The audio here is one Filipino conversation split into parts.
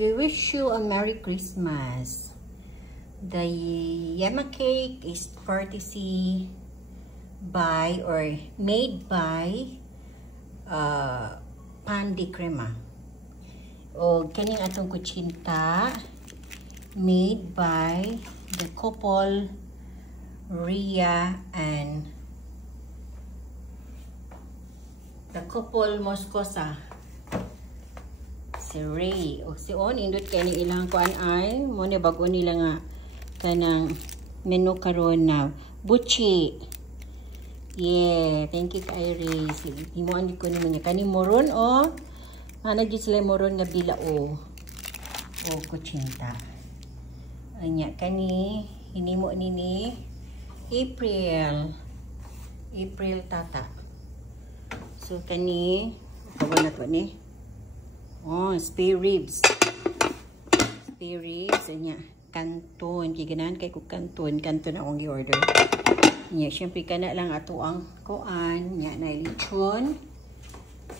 We wish you a Merry Christmas. The Yema cake is courtesy by or made by Pan de Crema. O kaning atong kutsinta made by the couple Ria and the couple Moscosa. Si Ray o si On indot kay ni ilang kuan ay mo ni bag-o nila nga kanang menu karon na buchi. Yeah, thank you kay Ray. Himuan ko ni mga kani moron o ana gyud sila moron nga bilao o kutsinta. Anya kani hinimo nini April tata. So kani kawan na to ni. Oh, spare ribs. Spare ribs. Anya, kanton. Kaya ganahan kay ko kanton. Kanton akong i-order. Anya, syempre ka na lang ato ang kuan. Anya, na lechon.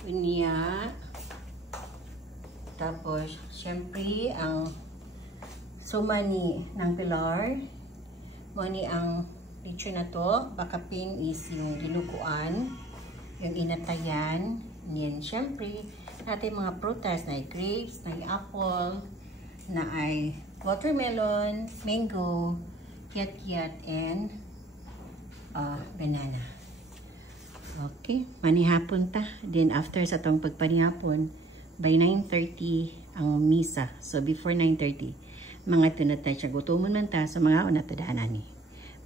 Anya. Tapos, syempre, ang sumani ng Pilar. Mani ang lechon na to. Bakaping is yung ginuguan. Yung inatayan. Yan, syempre, natin mga prutas na ay grapes, na ay apple, na ay watermelon, mango, kiat-kiat, and banana. Okay, manihapon ta. Then after sa tong pagpanihapon, by 9:30 ang misa. So before 9:30, mga tunad tayo siya. Gutumon man ta sa mga unatadaanan ni.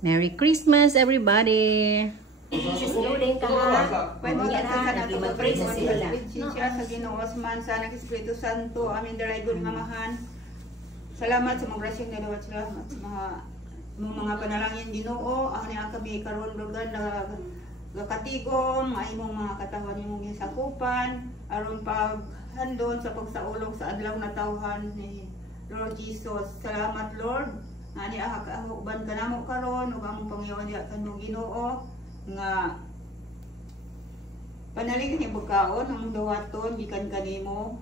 Merry Christmas, everybody! Susuling ka ha. Pwede na nag-pray sa sila. Siya sa Ginoo man sa Espiritu Santo. Amin daray good mamahan. Salamat sa mga grasyang nalawat sila sa mga panalangin Ginoo. Ani kami karon lugan na gakatigom ay imong mga katawan imong gisakupan aron paghandon sa pagsaulog sa adlaw na tawhan ni Lord Jesus. Salamat Lord. Ani uban kanamo karon ug among Panginoon diha kanimo Ginoo nga panalig ni bugkaon ang dawaton gikan kanimo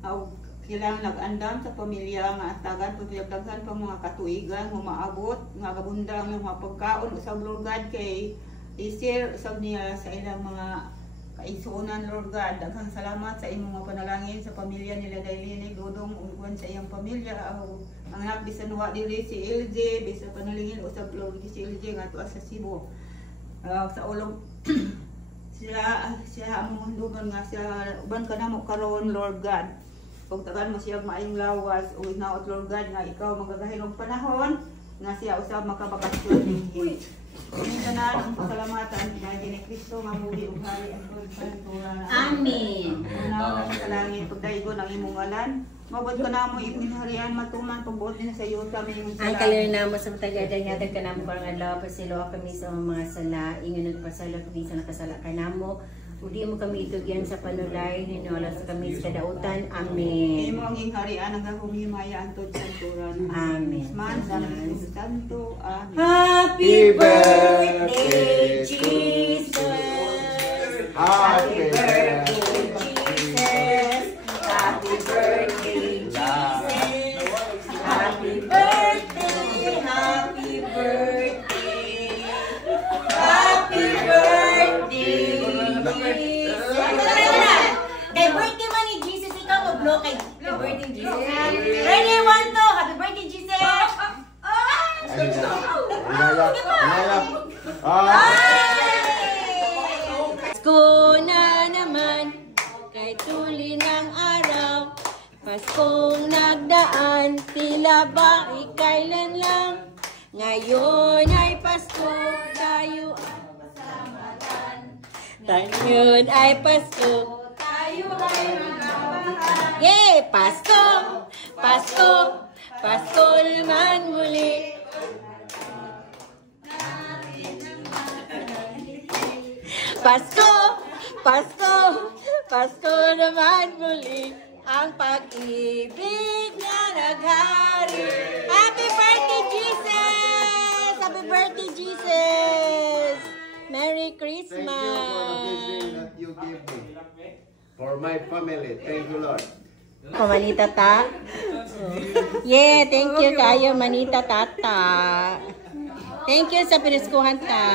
aw kailangan nag-andam sa pamilya nga atagan pagdaghan pa mga katuigan mo maabot nga gabundang yung mga pagkaon usab Lord God kay i-share usab niya sa ilang mga kaigsuonan Lord God. Daghang salamat sa imong mga panalangin sa pamilya nila Dailinig Dudong ug sa iyang pamilya aw ang anak bisan wa diri si LJ bisan panalangin usab Lord si LJ nga tuwa sa Cebu. Sa ulong siya among hunduman nga siya uban ka namo karon Lord God kung tagan mo siya maayong lawas o hinaot Lord God nga ikaw magagahilong panahon nga siya usab makabakasyon ninyo. Tanan ang pasalamatan kay ni Kristo nga muli ug hari ang pagpatuloy. Amen. Ana sa langit pagdaygon ang imong ngalan. Mabot ko na mo iminharian matuman pagbuot din sa iyo kami yung ang kalir na mo sa tagaday nga ka namo karong adlaw pasilo kami sa mga sala ingon pa sala kami sa nakasala kanamo udi mo kami itugyan sa panulay ninola sa kami sa kadautan. Amen. Imo ang harian ang gahumimaya antod sa turan. Amen. Man sa Santo. Amen. Happy birthday Jesus. Happy birthday Jesus. Happy birthday Jesus. Happy birthday. Happy birthday. Happy birthday. Kay birthday man ni Jesus ikaw mag-blow kay birthday Jesus. Ready, one, two. Happy birthday Jesus. Pasko na naman kay tuli ng araw. Paskong nagdaan tila ba ikailan lang. Ngayon ay Pasko tayo ay masamahan. Ngayon ay Pasko tayo ay magkabahan. Yay! Pasko! Pasko! Pasko naman muli. Pasko! Pasko! Pasko naman muli. Ang pag-ibig na naghari. Happy birthday, Jesus! Happy birthday, Jesus! Merry Christmas! Thank you for the blessing that you give me. For my family. Thank you, Lord. Pamanita ta. Yeah, thank you kayo Manita Tata. Thank you sa piniskuhan ta.